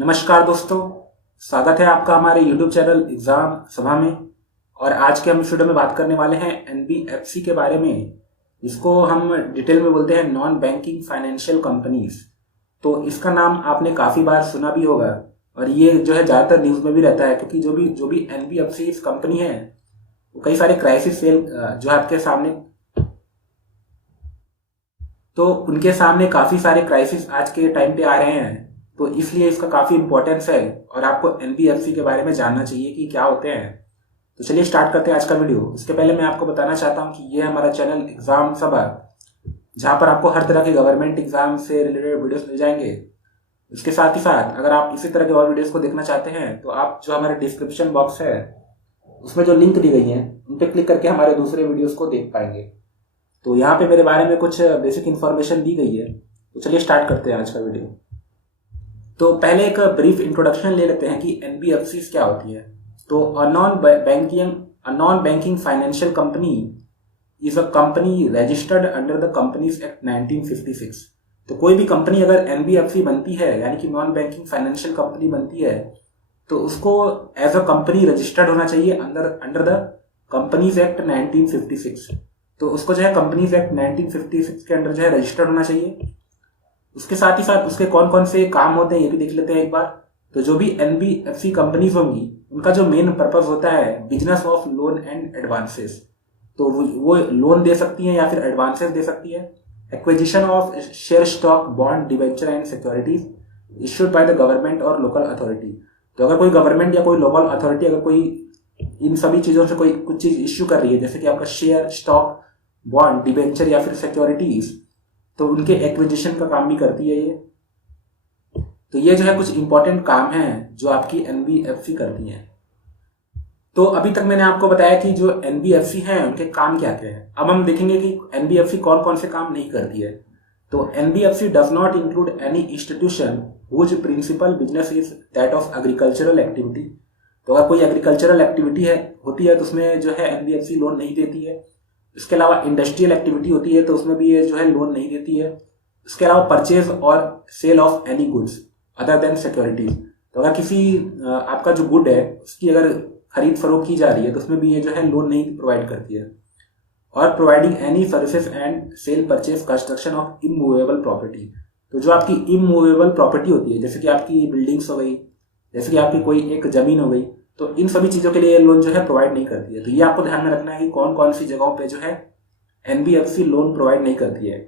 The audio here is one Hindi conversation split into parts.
नमस्कार दोस्तों, स्वागत है आपका हमारे YouTube चैनल एग्जाम सभा में। और आज के हम इस वीडियो में बात करने वाले हैं एनबीएफसी के बारे में, जिसको हम डिटेल में बोलते हैं नॉन बैंकिंग फाइनेंशियल कंपनीज। तो इसका नाम आपने काफ़ी बार सुना भी होगा और ये जो है ज़्यादातर न्यूज़ में भी रहता है, क्योंकि जो भी एनबीएफसी कंपनी है वो कई सारे क्राइसिस फेल जो है आपके सामने, तो उनके सामने काफ़ी सारे क्राइसिस आज के टाइम पे आ रहे हैं। तो इसलिए इसका काफ़ी इंपॉर्टेंस है और आपको एनबीएफसी के बारे में जानना चाहिए कि क्या होते हैं। तो चलिए स्टार्ट करते हैं आज का वीडियो। उसके पहले मैं आपको बताना चाहता हूं कि ये हमारा चैनल एग्जाम सभा, जहां पर आपको हर तरह के गवर्नमेंट एग्जाम से रिलेटेड वीडियोस मिल जाएंगे। इसके साथ ही साथ अगर आप इसी तरह के और वीडियोस को देखना चाहते हैं तो आप जो हमारे डिस्क्रिप्शन बॉक्स है उसमें जो लिंक दी गई है उन पर क्लिक करके हमारे दूसरे वीडियोस को देख पाएंगे। तो यहाँ पे मेरे बारे में कुछ बेसिक इन्फॉर्मेशन दी गई है। तो चलिए स्टार्ट करते हैं आज का वीडियो। तो पहले एक ब्रीफ इंट्रोडक्शन ले लेते हैं कि एनबीएफसी क्या होती है। तो अ non banking financial company is a company registered under the companies act 1956। तो कोई भी कंपनी अगर एनबीएफसी बनती है यानी कि नॉन बैंकिंग फाइनेंशियल कंपनी बनती है तो उसको एज अ कंपनी रजिस्टर्ड होना चाहिए अंडर द कंपनीज एक्ट 1956। तो उसको जो है कंपनीज एक्ट 1956 के अंडर जो है रजिस्टर्ड होना चाहिए। उसके साथ ही साथ उसके कौन कौन से काम होते हैं ये भी देख लेते हैं एक बार। तो जो भी एनबीएफसी कंपनीज होंगी उनका जो मेन पर्पस होता है business of loan and advances. तो वो लोन दे सकती है या फिर एडवांसेस दे सकती है। Acquisition of share stock bond debenture and securities issued by the government और लोकल अथॉरिटी। तो अगर कोई गवर्नमेंट या कोई लोकल अथॉरिटी अगर कोई इन सभी चीजों से कोई कुछ चीज इश्यू कर रही है, जैसे कि आपका शेयर स्टॉक बॉन्ड डिबेंचर या फिर सिक्योरिटीज, तो उनके एक्विजिशन का काम भी करती है ये। तो ये जो है कुछ इंपॉर्टेंट काम है जो आपकी एनबीएफसी करती है। तो अभी तक मैंने आपको बताया कि जो एनबीएफसी है उनके काम क्या क्या है। अब हम देखेंगे कि एनबीएफसी कौन कौन से काम नहीं करती है। तो NBFC does not include any institution whose principal business is that of agricultural activity. तो अगर कोई एग्रीकल्चरल एक्टिविटी होती है तो उसमें जो है एनबीएफसी लोन नहीं देती है। इसके अलावा इंडस्ट्रियल एक्टिविटी होती है तो उसमें भी ये जो है लोन नहीं देती है। इसके अलावा परचेज और sale of any goods other than securities. तो अगर किसी आपका जो गुड है उसकी अगर खरीद फरोख्त की जा रही है तो उसमें भी ये जो है लोन नहीं प्रोवाइड करती है। और providing any services and cell purchase construction of immovable property. तो जो आपकी इमूवेबल प्रॉपर्टी होती है, जैसे कि आपकी बिल्डिंग्स हो गई, जैसे कि आपकी कोई एक जमीन हो गई, तो इन सभी चीजों के लिए लोन जो है प्रोवाइड नहीं करती है। तो ये आपको ध्यान में रखना है कि कौन कौन सी जगहों पे जो है एनबीएफसी लोन प्रोवाइड नहीं करती है।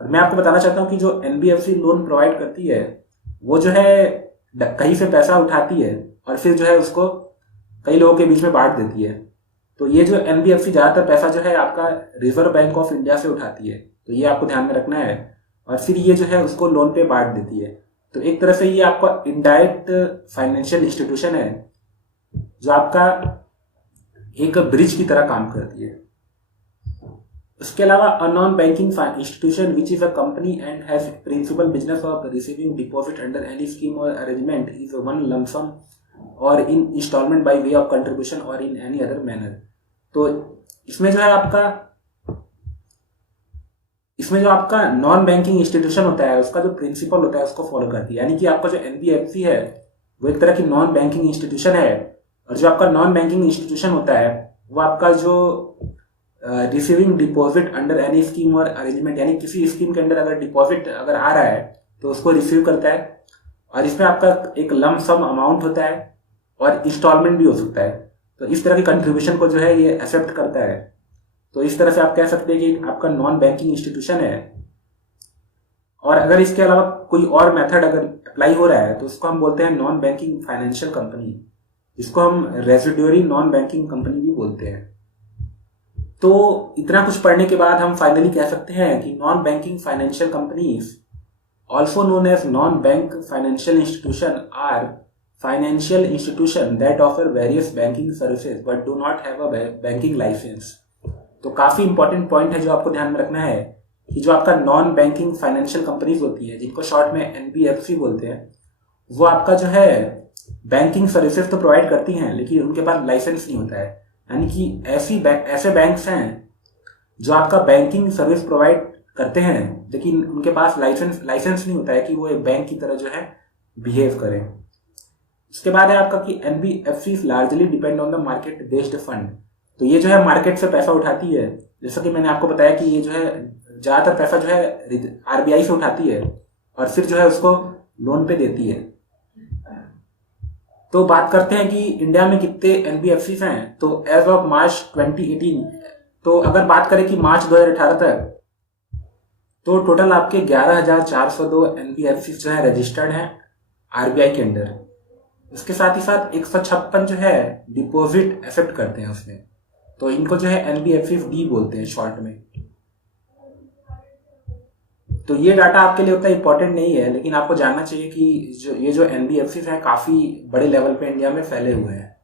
और मैं आपको बताना चाहता हूँ कि जो एनबीएफसी लोन प्रोवाइड करती है वो जो है कहीं से पैसा उठाती है और फिर जो है उसको कई लोगों के बीच में बांट देती है। तो ये जो एनबीएफसी ज्यादातर पैसा जो है आपका रिजर्व बैंक ऑफ इंडिया से उठाती है। तो ये आपको ध्यान में रखना है और फिर ये जो है उसको लोन पे बांट देती है। तो एक तरह से ये आपका इनडायरेक्ट फाइनेंशियल इंस्टीट्यूशन है जो आपका एक ब्रिज की तरह काम करती है। उसके अलावा a non banking institution which is a company and has principal business of receiving deposit under any scheme और अरेंजमेंट इज वन लमसम और in instalment by way of contribution और इन एनी अदर मैनर। तो इसमें जो आपका नॉन बैंकिंग इंस्टीट्यूशन होता है उसका जो प्रिंसिपल होता है उसको फॉलो करती है। यानी कि आपका जो एनबीएफसी है वो एक तरह की नॉन बैंकिंग इंस्टीट्यूशन है। और जो आपका नॉन बैंकिंग इंस्टीट्यूशन होता है वो आपका जो receiving deposit under any scheme और अरेंजमेंट, यानी किसी स्कीम के अंदर अगर डिपॉजिट अगर आ रहा है तो उसको रिसीव करता है। और इसमें आपका एक लम सम अमाउंट होता है और इंस्टॉलमेंट भी हो सकता है। तो इस तरह की कंट्रीब्यूशन को जो है ये एक्सेप्ट करता है। तो इस तरह से आप कह सकते हैं कि आपका नॉन बैंकिंग इंस्टीट्यूशन है। और अगर इसके अलावा कोई और मेथड अगर अप्लाई हो रहा है तो उसको हम बोलते हैं नॉन बैंकिंग फाइनेंशियल कंपनी, जिसको हम रेसिड्यूरी नॉन बैंकिंग कंपनी भी बोलते हैं। तो इतना कुछ पढ़ने के बाद हम फाइनली कह सकते हैं कि non banking financial companies also known as non bank financial institution are financial institution that offer various banking services but do not have a banking license. तो काफी इंपॉर्टेंट पॉइंट है जो आपको ध्यान में रखना है कि जो आपका नॉन बैंकिंग फाइनेंशियल कंपनीज होती है, जिनको शॉर्ट में एनबीएफसी बोलते हैं, वो आपका जो है बैंकिंग सर्विसेज तो प्रोवाइड करती हैं लेकिन उनके पास लाइसेंस नहीं होता है। यानी कि ऐसे बैंक्स हैं जो आपका बैंकिंग सर्विस प्रोवाइड करते हैं लेकिन उनके पास लाइसेंस नहीं होता है कि वो एक बैंक की तरह जो है बिहेव करें। उसके बाद है आपका कि NBFC largely depend on the market based fund. तो ये जो है मार्केट से पैसा उठाती है, जैसा कि मैंने आपको बताया कि ये जो है ज्यादातर पैसा जो है आरबीआई से उठाती है और फिर जो है उसको लोन पे देती है। तो बात करते हैं कि इंडिया में कितने एनबीएफसी हैं। तो एज ऑफ मार्च 2018, तो अगर बात करें कि मार्च 2018 तक, तो टोटल आपके 11,402 एनबीएफसी जो है रजिस्टर्ड हैं आरबीआई के अंडर। इसके साथ ही साथ 156 जो है डिपॉजिट एक्सेप्ट करते हैं उसमें, तो इनको जो है एनबीएफसी डी बोलते हैं शॉर्ट में। तो ये डाटा आपके लिए उतना इंपॉर्टेंट नहीं है, लेकिन आपको जानना चाहिए कि ये जो एनबीएफसी हैं काफी बड़े लेवल पे इंडिया में फैले हुए हैं।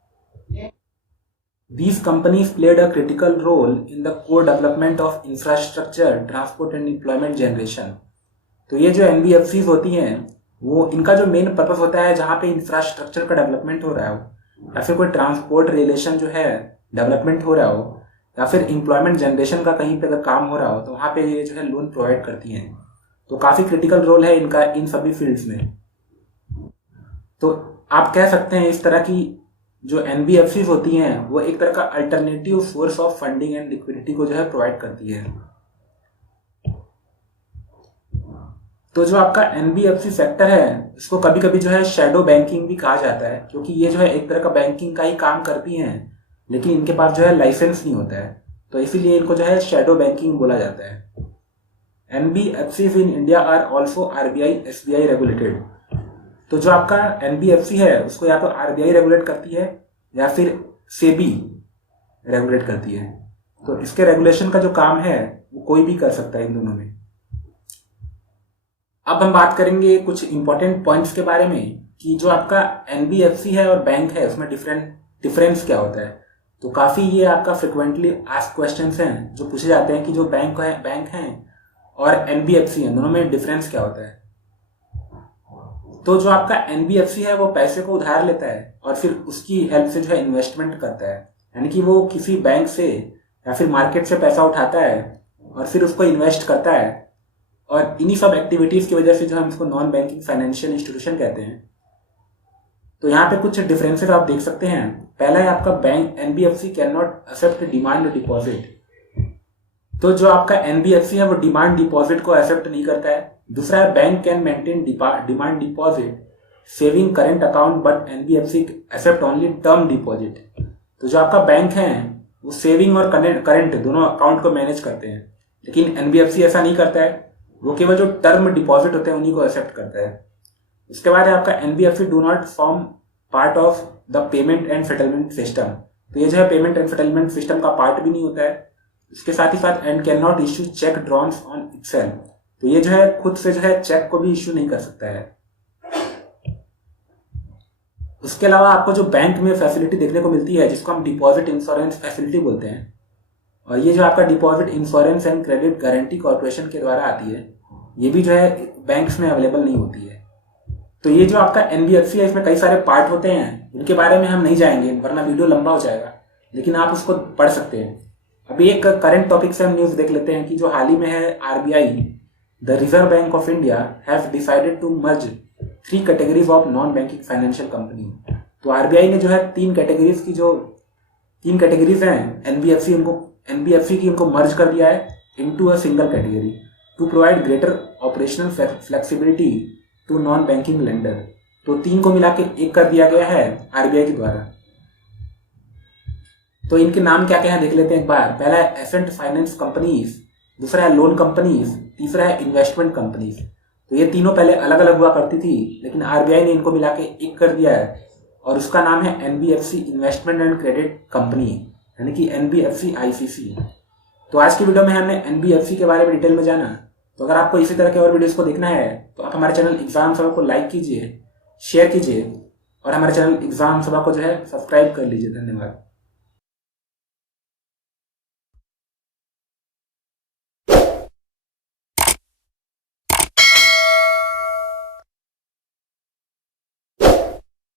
These companies played a critical role in the core development of infrastructure, transport and employment generation। तो ये जो एनबीएफसीज होती हैं वो इनका जो मेन पर्पस होता है जहाँ पे इंफ्रास्ट्रक्चर का डेवलपमेंट हो रहा हो या फिर कोई ट्रांसपोर्ट रिलेशन जो है डेवलपमेंट हो रहा हो या फिर एम्प्लॉयमेंट जनरेशन का कहीं पे अगर काम हो रहा हो, तो वहाँ पे ये जो है लोन प्रोवाइड करती हैं। तो काफी क्रिटिकल रोल है इनका इन सभी फील्ड्स में। तो आप कह सकते हैं इस तरह की जो एनबीएफसी होती हैं वो एक तरह का alternative source of funding and liquidity को जो है प्रोवाइड करती है। तो जो आपका एनबीएफसी सेक्टर है इसको कभी कभी जो है शैडो बैंकिंग भी कहा जाता है, क्योंकि ये जो है एक तरह का बैंकिंग का ही काम करती हैं लेकिन इनके पास जो है लाइसेंस नहीं होता है, तो इसीलिए इनको जो है शैडो बैंकिंग बोला जाता है। NBFCs in India are also RBI SBI regulated. तो जो आपका एनबीएफसी है उसको या तो आरबीआई रेगुलेट करती है या फिर सेबी रेगुलेट करती है। तो इसके रेगुलेशन का जो काम है वो कोई भी कर सकता है इन दोनों में। अब हम बात करेंगे कुछ इंपॉर्टेंट पॉइंट्स के बारे में कि जो आपका एनबीएफसी है और बैंक है उसमें डिफरेंस क्या होता है। तो काफी ये आपका फ्रिक्वेंटली आस्क्ड क्वेश्चंस हैं जो पूछे जाते हैं कि जो बैंक हैं और एनबीएफसी है दोनों में डिफरेंस क्या होता है। तो जो आपका एनबीएफसी है वो पैसे को उधार लेता है और फिर उसकी हेल्प से जो है इन्वेस्टमेंट करता है, यानी कि वो किसी बैंक से या फिर मार्केट से पैसा उठाता है और फिर उसको इन्वेस्ट करता है, और इन्हीं सब एक्टिविटीज की वजह से जो हम इसको नॉन बैंकिंग फाइनेंशियल इंस्टीट्यूशन कहते हैं। तो यहाँ पे कुछ डिफरेंसेस आप देख सकते हैं। पहला है आपका bank NBFC can not accept demand deposit. तो जो आपका एनबीएफसी है वो डिमांड डिपॉजिट को एक्सेप्ट नहीं करता है। दूसरा है bank can maintain demand deposit saving current account but NBFC accept only term deposit. तो जो आपका बैंक है वो सेविंग और करंट दोनों अकाउंट को मैनेज करते हैं, लेकिन एनबीएफसी ऐसा नहीं करता है, वो केवल जो टर्म डिपॉजिट होते हैं उन्हीं को एक्सेप्ट करता है। उसके बाद है आपका NBFC do not form part of the payment and settlement system. तो ये जो है पेमेंट एंड सेटलमेंट सिस्टम का पार्ट भी नहीं होता है। इसके साथ ही साथ and can not issue cheque drawns on itself. तो ये जो है खुद से जो है चेक को भी इश्यू नहीं कर सकता है। उसके अलावा आपको जो बैंक में फैसिलिटी देखने को मिलती है जिसको हम डिपॉजिट इंश्योरेंस फैसिलिटी बोलते हैं, और ये जो आपका deposit insurance and credit guarantee corporation के द्वारा आती है, ये भी जो है बैंक्स में अवेलेबल नहीं होती है। तो ये जो आपका एनबीएफसी है इसमें कई सारे पार्ट होते हैं, इनके बारे में हम नहीं जाएंगे वरना वीडियो लंबा हो जाएगा, लेकिन आप उसको पढ़ सकते हैं। अभी एक करंट टॉपिक से हम न्यूज देख लेते हैं कि जो हाल ही में है RBI the Reserve Bank of India have decided to merge 3 categories of non banking financial company. तो आरबीआई ने जो है 3 कैटेगरीज हैं एनबीएफसी की उनको मर्ज कर दिया है into a single category to provide greater operational flexibility to non banking lender. तो 3 को मिला के एक कर दिया गया है आरबीआई के द्वारा। तो इनके नाम क्या क्या है देख लेते हैं एक बार। पहला है एसेट फाइनेंस कंपनीज, दूसरा है लोन कंपनीज, तीसरा है इन्वेस्टमेंट कंपनीज। तो ये तीनों पहले अलग अलग हुआ करती थी, लेकिन आरबीआई ने इनको मिला के एक कर दिया है और उसका नाम है NBFC investment and credit company, यानी कि एनबीएफसी आईसीसी। तो आज की वीडियो में हमने एनबीएफसी के बारे में डिटेल में जाना। तो अगर आपको इसी तरह के और वीडियोस को देखना है तो आप हमारे चैनल एग्जाम सभा को लाइक कीजिए, शेयर कीजिए और हमारे चैनल एग्जाम सभा को जो है सब्सक्राइब कर लीजिए। धन्यवाद।